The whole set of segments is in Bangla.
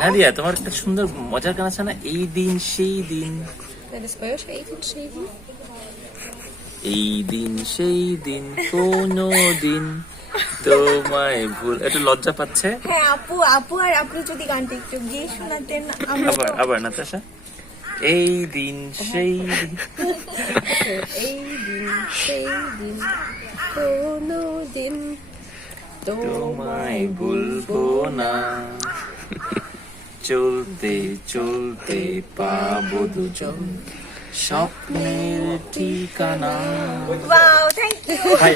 নাদিয়া, তোমার একটা সুন্দর মজার গান আছে না, এই দিন সেই দিন। এই দিন সেই দিন কোনো দিন তোমায় ভুল, একটু লজ্জা পাচ্ছে। হ্যাঁ আপু, আপু আর আপনি যদি গানটা একটু গিয়ে শোনাতেন। আবার আবার নাতাশা, এই দিন সেই দিন। এই দিন সেই দিন কোনো দিন তোমায় ভুলবো না, চলতে চলতে পাবো দুজন স্বপ্নের ঠিকানা। Wow, thank you. ভাই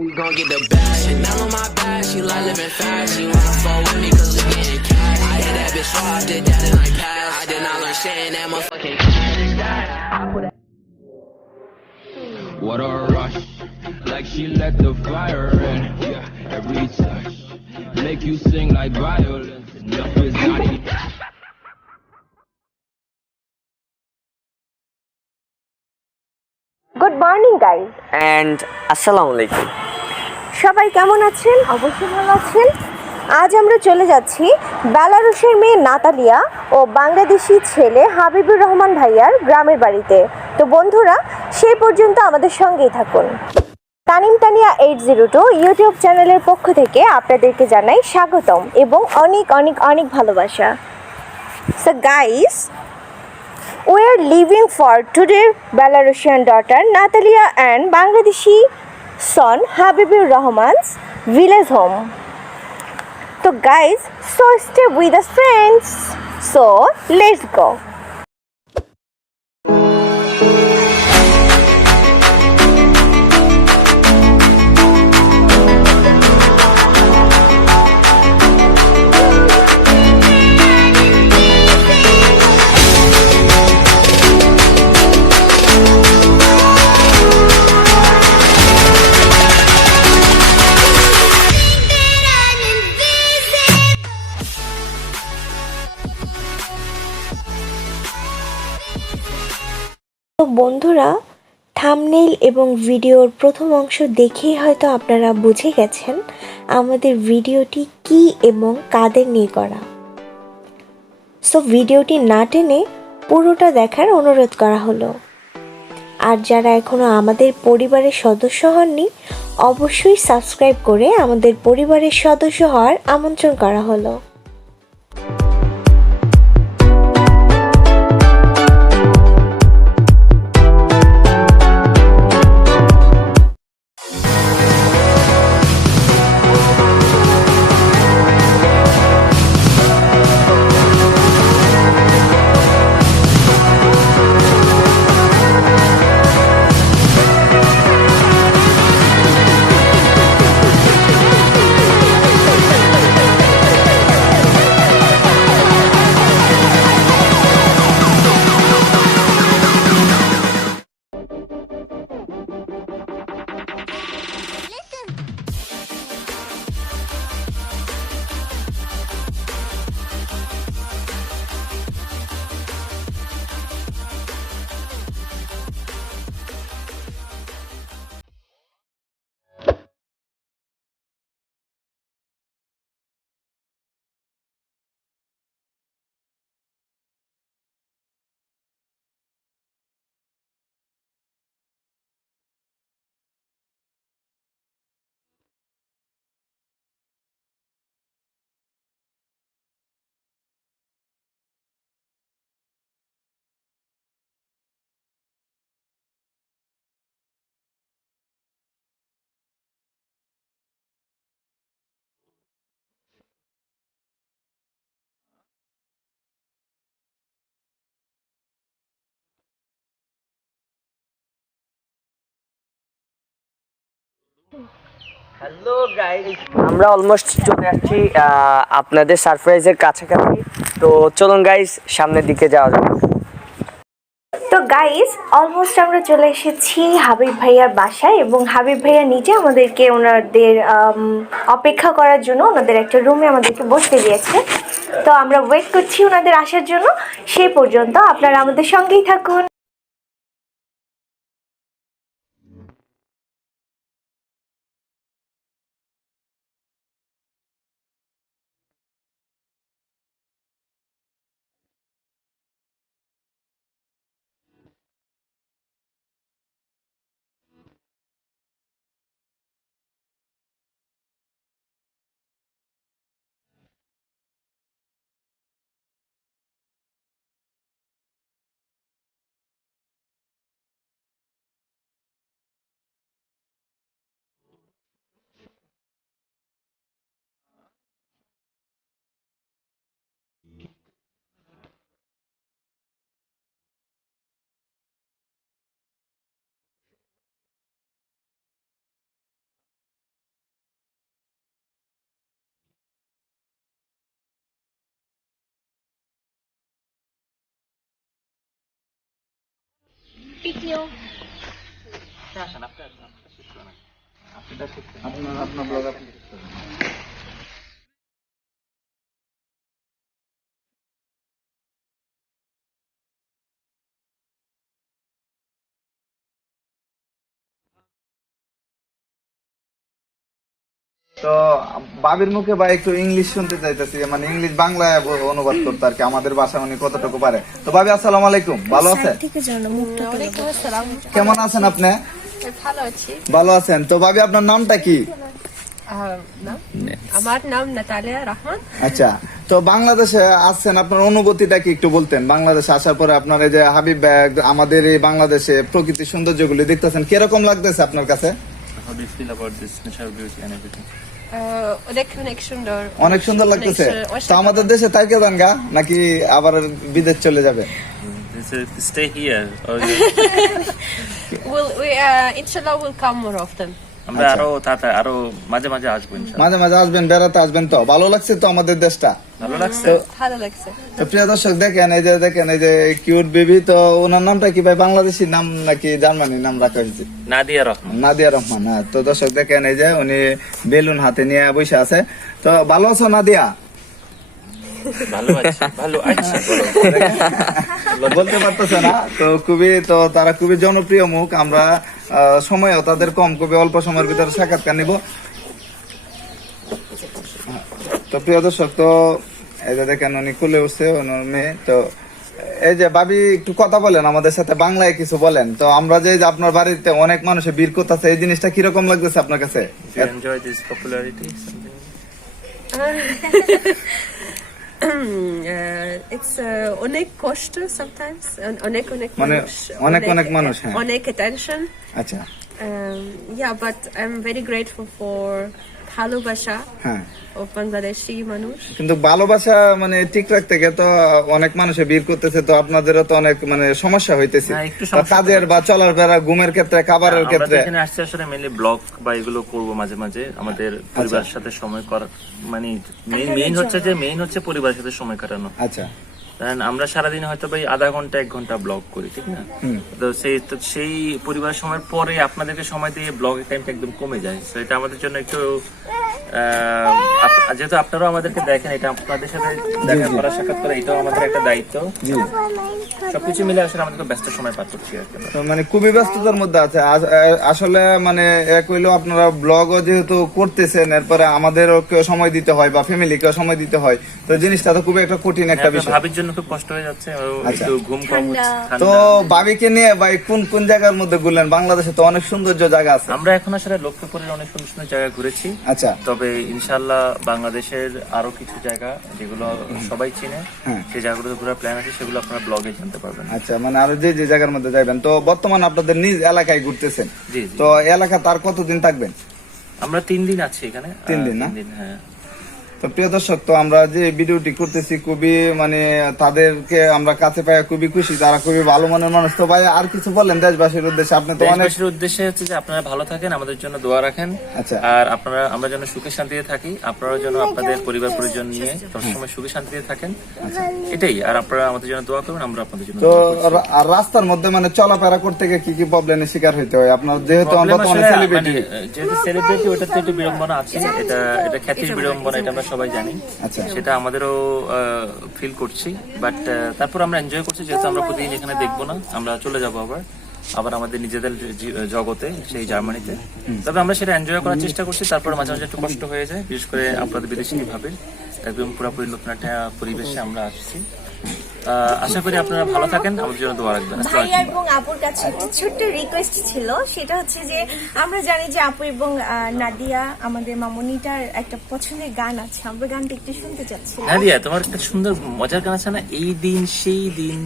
We gon' get the bag. Chanel on my back, she like living fast. She wanna fuck with me cause we getting cash. I hit that bitch raw, I did that in like past. I did not learn shit in that motherfucking cash. What a rush, like she let the fire in. Yeah, every touch make you sing like violence. Enough is not enough. Good morning guys and আসসালামু আলাইকুম। সবাই কেমন আছেন? অবশ্যই ভালো আছেন। আজ আমরা চলে যাচ্ছি বেলারুশের মেয়ে নাতালিয়া ও বাংলাদেশি ছেলে হাবিবুর রহমান ভাইয়ার গ্রামের বাড়িতে। তো বন্ধুরা, সেই পর্যন্ত আমাদের সঙ্গেই থাকুন। তানিম তানিয়া 802 ইউটিউব চ্যানেলের পক্ষ থেকে আপনাদেরকে জানাই স্বাগতম এবং অনেক অনেক অনেক ভালোবাসা। So guys, we are leaving for today Belarusian daughter Natalia and Bangladeshi son Habibur Rahman's village home. So guys, so stay with us friends. So let's go. তো বন্ধুরা, থাম্বনেইল এবং ভিডিওর প্রথম অংশ দেখেই হয়তো আপনারা বুঝে গেছেন আমাদের ভিডিওটি কি এবং কাদের নিয়ে করা। সো ভিডিওটি না টেনে পুরোটা দেখার অনুরোধ করা হলো। আর যারা এখনও আমাদের পরিবারের সদস্য হননি, অবশ্যই সাবস্ক্রাইব করে আমাদের পরিবারের সদস্য হওয়ার আমন্ত্রণ করা হলো। হ্যালো গাইস, আমরা অলমোস্ট চলে আসছি আপনাদের সারপ্রাইজের কাছাকাছি। তো চলুন গাইস, সামনের দিকে যাওয়া যাক। তো গাইস, অলমোস্ট আমরা চলে এসেছি হাবিব ভাইয়ার বাসায় এবং হাবিব ভাইয়া নিজে আমাদেরকে ওনাদের অপেক্ষা করার জন্য ওনাদের একটা রুমে আমাদেরকে বসতে দিয়েছে। তো আমরা ওয়েট করছি ওনাদের আসার জন্য। সেই পর্যন্ত আপনারা আমাদের সঙ্গেই থাকুন। পিকনিও আপনার ব্লগ আপনি তো বাবির মুখে ভাই একটু ইংলিশ শুনতে চাইতেছি, মানে ইংলিশ বাংলায় অনুবাদ করতে আর কি, আমাদের ভাষা উনি কতটুকু পারে। তো ভাবি আসসালামু আলাইকুম, ভালো আছেন? কেমন আছেন আপনি? ভালো আছি। ভালো আছেন। তো ভাবি আপনার নামটা কি? আমার নাম নাতালিয়া রহমান। আচ্ছা, তো বাংলাদেশে আসছেন, আপনার অনুভূতিটা কি একটু বলতেন? বাংলাদেশে আসার পরে আপনার এই যে হাবিব ব্যাগ, আমাদের এই বাংলাদেশে প্রকৃতির সৌন্দর্যগুলি দেখতেছেন, কিরকম লাগতেছে আপনার কাছে? How do you feel about this natural beauty and everything? অনেক সুন্দর। অনেক সুন্দর লাগতেছে। তো আমাদের দেশে থাইকে যান গা নাকি আবার বিদেশ চলে যাবে? Stay here. Or ইনশাআল্লাহ will come more often. আমরা আরো মাঝে মাঝে আসবো ইনশাআল্লাহ। মাঝে মাঝে আসবেন, বেড়াতে আসবেন। তো ভালো লাগছে তো আমাদের দেশটা? ভালো লাগছে। ভালো লাগছে। তো প্রিয় দর্শক দেখেন এই যে কিউট বেবি, তো ওনার নামটা কি ভাই বাংলাদেশি নাম নাকি জার্মানি নাম রাখা হয়েছে? নাদিয়া রহমান। নাদিয়া রহমান। হ্যাঁ, তো দর্শক দেখেন এই যে উনি বেলুন হাতে নিয়ে বসে আছে। তো ভালো আছো নাদিয়া? ভালো আছে, ভালো আছে। বলতে পারতেছে না। তো তারা খুবই জনপ্রিয় মুখ। আমরা সময়ও তাদের কম, খুবই অল্প সময়ের ভিতরে সাক্ষাৎকার নিব। তো প্রিয় দর্শক, তো এই যে দেখেন উনি খুলে উঠছে ওনার মেয়ে। তো এই যে ভাবি একটু কথা বলেন আমাদের সাথে, বাংলায় কিছু বলেন। তো আমরা যে আপনার বাড়িতে অনেক মানুষের ভিড় করতেছে, এই জিনিসটা কিরকম লাগতেছে আপনার কাছে? You enjoy this popularity? It's অনেক কষ্ট sometimes. অনেক মানে অনেক মানুষ, হ্যাঁ। অনেক attention. আচ্ছা, Yeah, but I'm very grateful for ভালোবাসা হ্যাঁ। of বাংলাদেশি মানুষ। কিন্তু ভালোবাসা মানে ঠিক রাখতে গিয়ে তো অনেক মানুষে ভিড় করতেছে, তো আপনাদেরও তো অনেক মানে সমস্যা হইতেছে না, একটু সমস্যা কাজের বা চলার বেড়া, ঘুমের ক্ষেত্রে, খাবারের আমরা ক্ষেত্রে। এখানে আসছি আসলে মেইনলি ব্লগ বা এগুলো করবো মাঝে মাঝে, আমাদের পরিবারের সাথে সময় করার, মানে মেইন হচ্ছে পরিবারের সাথে সময় কাটানো। আচ্ছা, কারণ আমরা সারাদিন হয়তো ভাই আধা ঘন্টা 1 ঘন্টা ব্লগ করি, ঠিক না? তো সেই পরিবার সময়ের পরে আপনাদেরকে সময় দিয়ে ব্লগের টাইমটা একদম কমে যায়। তো এটা আমাদের জন্য একটু যেহেতু আপনারাও আমাদেরকে দেখেন, এটা আপনাদের সাথে দেখা করা, সাক্ষাৎ করা, এটাও আমাদের একটা দায়িত্ব। সবকিছু মিলে আসলে আমাদের ব্যস্ত সময় পার করছি আর কি। তো মানে খুবই ব্যস্ততার মধ্যে আছে আসলে। মানে এক হইলো আপনারা ব্লগও যেহেতু করতেছেন, এরপরে আমাদেরও সময় দিতে হয় বা ফ্যামিলিকেও সময় দিতে হয়, তো জিনিসটা তো খুবই একটা কঠিন একটা বিষয়। ভাবির জন্য খুব কষ্ট হয়ে যাচ্ছে, একটু ঘুম কম হচ্ছে। তো ভাবিকে নিয়ে ভাই কোন কোন জায়গার মধ্যে ঘুরলেন? বাংলাদেশে তো অনেক সৌন্দর্য জায়গা আছে। আমরা এখন আসলে লক্ষ্মীপুরের অনেক সুন্দর সুন্দর জায়গা ঘুরেছি। আচ্ছা, তবে ইনশাআল্লাহ বাংলাদেশের আরো কিছু জায়গা যেগুলো সবাই চিনে, সেই জায়গাগুলো ঘোরার প্ল্যান আছে, সেগুলো আপনারা ব্লগে জানতে পারবেন। আচ্ছা, মানে আরো যে যে জায়গার মধ্যে যাবেন। তো বর্তমানে আপনাদের নিজ এলাকায় ঘুরতেছেন, জি। তো এলাকা তার কতদিন থাকবেন? আমরা 3 দিন আছি এখানে। 3 দিন না? হ্যাঁ। তো প্রিয় দর্শক, তো আমরা যে ভিডিওটি করতেছি খুবই মানে তাদেরকে আমরা কাছে পাই, খুবই খুশি, তারা খুবই ভালো মনের মানুষ। তো ভাই আর কিছু বললেন দেশবাসীর উদ্দেশ্যে? আপনি তো অনেক দেশবাসীর উদ্দেশ্যে হচ্ছে যে আপনারা ভালো থাকেন, আমাদের জন্য দোয়া রাখেন। আচ্ছা। আর আমরা যেন সুখে শান্তিতে থাকি, আপনারা যেন আপনাদের পরিবার পরিজন নিয়ে সবসময় সুখে শান্তিতে থাকেন, এটাই। আর আপনারা আমাদের জন্য দোয়া করবেন, আমরা আপনাদের জন্য তো দোয়া করছি। আর রাস্তার মধ্যে মানে চলাফেরা করতে গিয়ে কি কি প্রবলেমের শিকার হইতে হয় আপনার? যেহেতু Problem বর্তমানে আসলে সেলিব্রিটি, যেহেতু সেলিব্রিটি, ওটাতে একটু বিড়ম্বনা আছে। এটা খ্যাতির বিড়ম্বনা, এটা আমরা সবাই জানি। আচ্ছা, সেটা আমাদেরও ফিল করছি, বাট তারপর আমরা এনজয় করছি, যেহেতু আমরা প্রতিদিন এখানে দেখবো না, আমরা চলে যাবো আবার আমাদের নিজেদের জগতে, সেই জার্মানিতে। তবে আমরা সেটা এনজয় করার চেষ্টা করছি। তারপর মাঝে মাঝে একটু কষ্ট হয়ে যায়, বিশেষ করে আপনাদের বিদেশি ভাবে একদম পুরোপুরি নতুন একটা পরিবেশে আমরা আসছি। আশা করি আপনারা ভালো থাকেন, আমাদের জন্য দোয়া রাখবেন। ভাইয়া এবং আপুর কাছে একটা ছোট্ট রিকোয়েস্ট ছিল, সেটা হচ্ছে যে আমরা জানি যে আপু এবং নাদিয়া আমাদের মামুনিটার একটা পছন্দের গান আছে, আমরা গানটা একটু শুনতে চাচ্ছি। নাদিয়া, তোমার একটা সুন্দর মজার গান আছে না, এই দিন সেই দিন,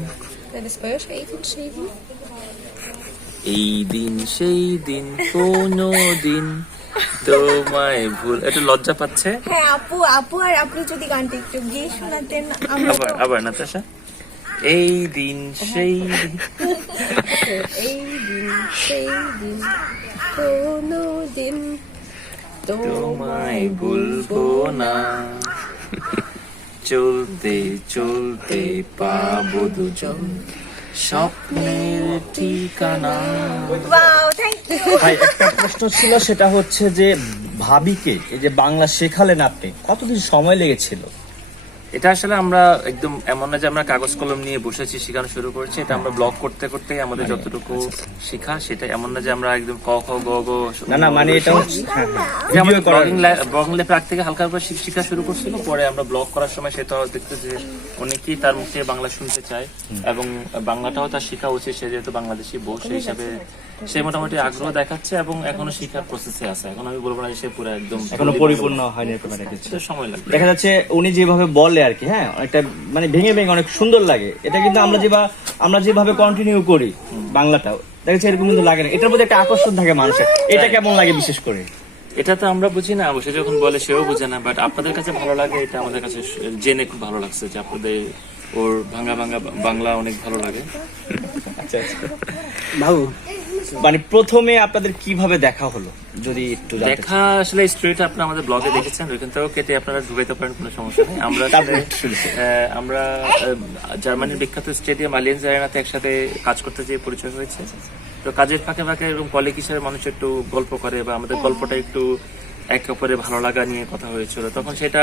এই দিন সেই দিন কোনো দিন তোমায় ভুল। একটু লজ্জা পাচ্ছে। হ্যাঁ আপু আর আপনি যদি গানটা একটু গিয়ে শোনাতেন। আবার নাতাশা, এই দিন সেই দিন, এই দিন সেই দিন কোনো দিন তোমায় ভুলবো না, চলতে চলতে পাবো দুজন, স্বপ্নের ঠিকানা। Wow, thank you. ভাই একটা প্রশ্ন ছিল, সেটা হচ্ছে যে ভাবিকে এই যে বাংলা শেখালেন আপনি, কতদিন সময় লেগেছিল? এটা আসলে আমরা একদম এমন না যে আমরা কাগজ কলম নিয়ে বসেছি শেখানো শুরু করেছি, এটা আমরা ব্লগ করতে করতে আমাদের যতটুকু শেখা, সেটা এমন না যে আমরা একদম ক খ গ গ না মানে এটা হচ্ছে যে আমাদের ব্লগিং লাইফ থেকে হালকা হালকা শেখা শুরু করছিল। পরে আমরা ব্লগ করার সময় সেটা দেখতে যে অনেকেই তার মুখে বাংলা শুনতে চায় এবং বাংলাটাও তার শেখা উচিত। সে যেহেতু বাংলাদেশি বউ, সেই হিসাবে সে মোটামুটি আগ্রহ দেখাচ্ছে এবং এখনো শিখার প্রসেসে আছে। এখন আমি বলবো না যে সে পুরো একদম এখনো পরিপূর্ণ হয়নি এরকম একটা কিছু। তো সময় লাগবে। দেখা যাচ্ছে উনি যেভাবে বলে আর কি, হ্যাঁ অনেকটা মানে ভেঙে ভেঙে অনেক সুন্দর লাগে। এটা কিন্তু আমরা যেভাবে কন্টিনিউ করি বাংলাটাও, দেখা যাচ্ছে এরকম কিন্তু লাগে না। এটার প্রতি একটা আকর্ষণ থাকে মানুষের। এটা কেমন লাগে বিশেষ করে? এটা তো আমরা বুঝি না, সে যখন বলে সেও বুঝে না, বাট আপনাদের কাছে ভালো লাগে, এটা আমাদের কাছে জেনে খুব ভালো লাগছে যে আপনাদের ওর ভাঙা ভাঙা বাংলা অনেক ভালো লাগে। আচ্ছা আচ্ছা বাবু, মানে প্রথমে আপনাদের কিভাবে দেখা হলো যদি একটু জানতে চাই। দেখা আসলে স্ট্রেট আপনারা আমাদের ব্লগে দেখেছেন, ওইখান থেকেও কেটে আপনারা ঢুকাইতে পারেন, কোনো সমস্যা নেই। আমরা জার্মানির বিখ্যাত স্টেডিয়াম আলিয়েন্স আরেনাতে একসাথে কাজ করতে যেয়ে পরিচয় হয়েছে। তো কাজের ফাঁকে ফাঁকে এরকম কলিগ হিসেবে মানুষ একটু গল্প করে বা আমাদের গল্পটা একটু একে অপরের ভালো লাগা নিয়ে কথা হয়েছিল, তখন সেটা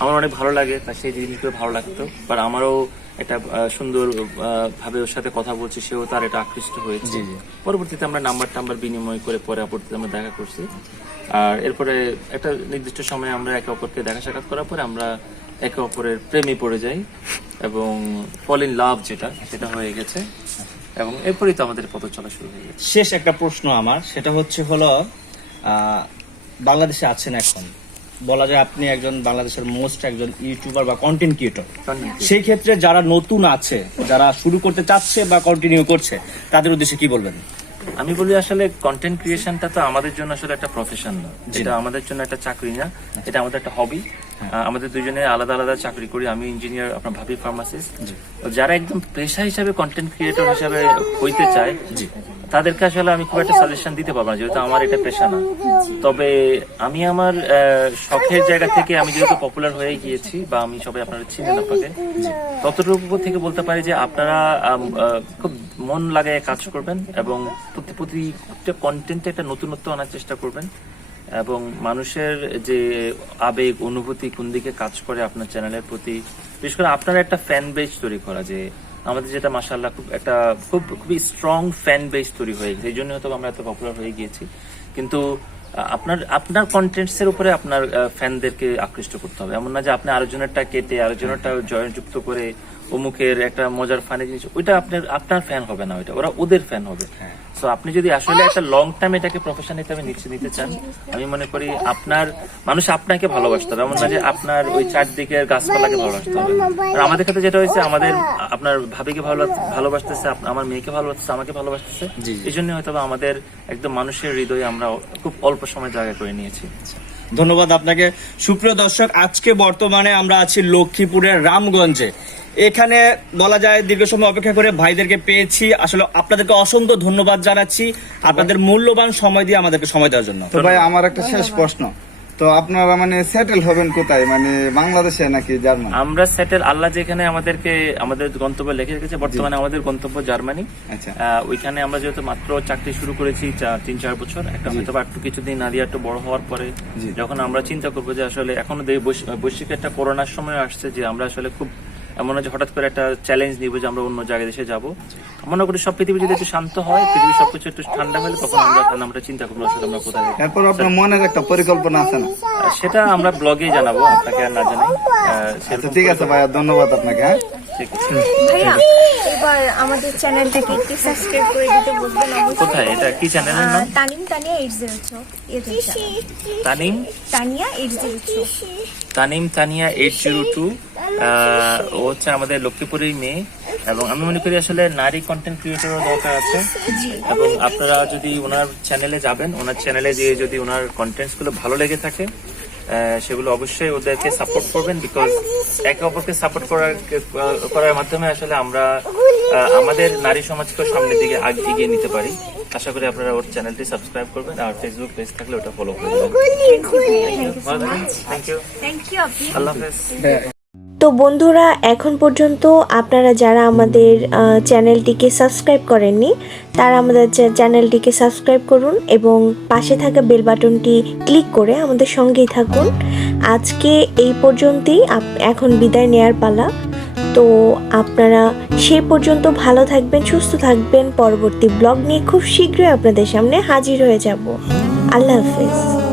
আমার অনেক ভালো লাগে। তা সেই জিনিসগুলো ভালো লাগতো, বাট আমারও একটা সুন্দর ভাবে ওর সাথে কথা বলছি, সেও তার এটা আকৃষ্ট হয়েছে। পরবর্তীতে আমরা নাম্বার বিনিময় করে পরে পরবর্তীতে আমরা দেখা করছি। আর এরপরে একটা নির্দিষ্ট সময়ে আমরা একে অপরকে দেখা সাক্ষাৎ করার পরে আমরা একে অপরের প্রেমে পড়ে যাই এবং ফল ইন লাভ সেটা হয়ে গেছে এবং এরপরেই তো আমাদের পথ চলা শুরু হয়ে গেছে। শেষ একটা প্রশ্ন আমার, সেটা হলো বাংলাদেশে আছেন এখন, বলা যায় আপনি একজন বাংলাদেশের মোস্ট একজন ইউটিউবার বা কন্টেন্ট ক্রিয়েটর। সেই ক্ষেত্রে যারা নতুন আছে, যারা শুরু করতে চাচ্ছে বা কন্টিনিউ করছে, তাদের উদ্দেশ্যে কি বলবেন? আমি বলি আসলে কন্টেন্ট ক্রিয়েশনটা তো আমাদের জন্য আসলে একটা প্রফেশন না, যেটা আমাদের জন্য একটা চাকরি না, এটা আমাদের একটা হবি। আমাদের দুজনে আলাদা আলাদা চাকরি করি। আমি ইঞ্জিনিয়ার, আপনার ভাবি ফার্মাসিস্ট। যারা একদম পেশা হিসাবে কন্টেন্ট ক্রিয়েটর হিসাবে হইতে চায়, তাদেরকে আসলে আমি খুব একটা সাজেশন দিতে পারবো না, যেহেতু আমার এটা পেশা না। তবে আমি আমার শখের জায়গা থেকে আমি যেহেতু পপুলার হয়ে গিয়েছি বা আমি সবাই আপনারা চিনেন আপনাকে, ততটুকু থেকে বলতে পারি যে আপনারা খুব মন লাগায় কাজ করবেন এবং প্রতিটা কন্টেন্টে একটা নতুনত্ব আনার চেষ্টা করবেন এবং মানুষের যে আবেগ অনুভূতি কোন দিকে কাজ করে আপনার চ্যানেলের প্রতি, বিশেষ করে আপনার একটা ফ্যান বেস তৈরি করা, যে আমাদের যেটা মাশাআল্লাহ খুবই স্ট্রং ফ্যান বেস তৈরি হয়ে গেছে। এই জন্য হয়তো আমরা এত পপুলার হয়ে গিয়েছি। কিন্তু আপনার কন্টেন্টস এর উপরে আপনার ফ্যানদেরকে আকৃষ্ট করতে হবে। এমন না যে আপনি আরেকজনেরটা কেটে আরেকজনেরটা যুক্ত করে অমুকের একটা মজার ফানি জিনিস, ওইটা আপনার ফ্যান হবে না, ওরা ওদের ফ্যান হবে। সো আপনি যদি আসলে একটা লং টাইম এটাকে প্রফেশন হিসেবে নিতে চান, আমি মনে করি মানুষ আপনাকে ভালোবাসতে হবে। এমন না যে আপনার ওই চারদিকের গাছপালাকে ভালোবাসতে হবে। আর আমাদের ক্ষেত্রে যেটা হয়েছে, আপনার ভাবিকে ভালোবাসতেছে, আমার মেয়েকে ভালোবাসতেছে, আমাকে ভালোবাসতেছে, এই জন্য হয়তো আমাদের একদম মানুষের হৃদয়ে আমরা খুব অল্প সময় জায়গা করে নিয়েছি। ধন্যবাদ আপনাকে। সুপ্রিয় দর্শক, আজকে বর্তমানে আমরা আছি লক্ষ্মীপুরের রামগঞ্জে। এখানে বলা যায় দীর্ঘ সময় অপেক্ষা করে ভাইদেরকে পেয়েছি। আসলে আপনাদেরকে অসংখ্য ধন্যবাদ জানাচ্ছি আপনাদের মূল্যবান সময় দিয়ে আমাদেরকে সময় দেওয়ার জন্য। তো ভাই আমার একটা শেষ প্রশ্ন, তো আপনারা মানে সেটেল হবেন কোথায়, মানে বাংলাদেশে নাকি জার্মানি? আমরা সেটেল, আল্লাহ যেখানে আমাদের গন্তব্য লিখে রেখেছে, বর্তমানে আমাদের গন্তব্য জার্মানি। আচ্ছা, ওইখানে আমরা যেহেতু মাত্র চাকরি শুরু করেছি 3-4 বছর, একটা হয়তো একটু কিছুদিন নাদিয়া একটু বড় হওয়ার পরে যখন আমরা চিন্তা করবো যে আসলে এখনো বৈশ্বিক একটা করোনার সময় আসছে, যে আমরা আসলে খুব এমন যে হঠাৎ করে একটা চ্যালেঞ্জ নিব যে আমরা অন্য জায়গায় দেশে যাবো। মনে করি সব পৃথিবী যদি একটু শান্ত হয়, পৃথিবী সবকিছু একটু ঠান্ডা হলে তখন আমরা চিন্তা করবো আসলে আমরা কোথায়। এরপর আপনার মনের একটা পরিকল্পনা আছে না? সেটা আমরা ব্লগেই জানাবো, আপনাকে আর না জানাই। আচ্ছা ঠিক আছে ভাইয়া, ধন্যবাদ আপনাকে। হ্যাঁ ঠিক আছে ভাইয়া, এবার আমাদের চ্যানেলটাকে একটু সাবস্ক্রাইব করে দিতে বলবেন। কোথায়, এটা কি চ্যানেলের নাম? তানিয়া 802। তানিয়া 802। ও হচ্ছে আমাদের লক্ষ্মীপুরের মেয়ে এবং আমি মনে করি আসলে নারী কন্টেন্ট ক্রিয়েটরও দরকার আছে এবং আপনারা যদি ওনার চ্যানেলে যাবেন, ওনার চ্যানেলে গিয়ে যদি ওনার কন্টেন্টস গুলো ভালো লেগে থাকে, সেগুলো অবশ্যই ওদেরকে সাপোর্ট করবেন। বিকজ একে অপরকে সাপোর্ট করার মাধ্যমে আসলে আমরা আমাদের নারী সমাজকে সামনের দিকে এগিয়ে নিতে পারি। আশা করি আপনারা ওর চ্যানেলটি সাবস্ক্রাইব করবেন আর ফেসবুক পেজ থাকলে ওটা ফলো করবেন। Thank you. আল্লাহ হাফেজ। তো বন্ধুরা, এখন পর্যন্ত আপনারা যারা আমাদের চ্যানেলটিকে সাবস্ক্রাইব করেননি তারা আমাদের চ্যানেলটিকে সাবস্ক্রাইব করুন এবং পাশে থাকা বেল বাটনটি ক্লিক করে আমাদের সঙ্গেই থাকুন। আজকে এই পর্যন্তই, এখন বিদায় নেয়ার পালা। তো আপনারা সেই পর্যন্ত ভালো থাকবেন, সুস্থ থাকবেন। পরবর্তী ব্লগ নিয়ে খুব শীঘ্রই আপনাদের সামনে হাজির হয়ে যাব। আল্লাহ হাফেজ।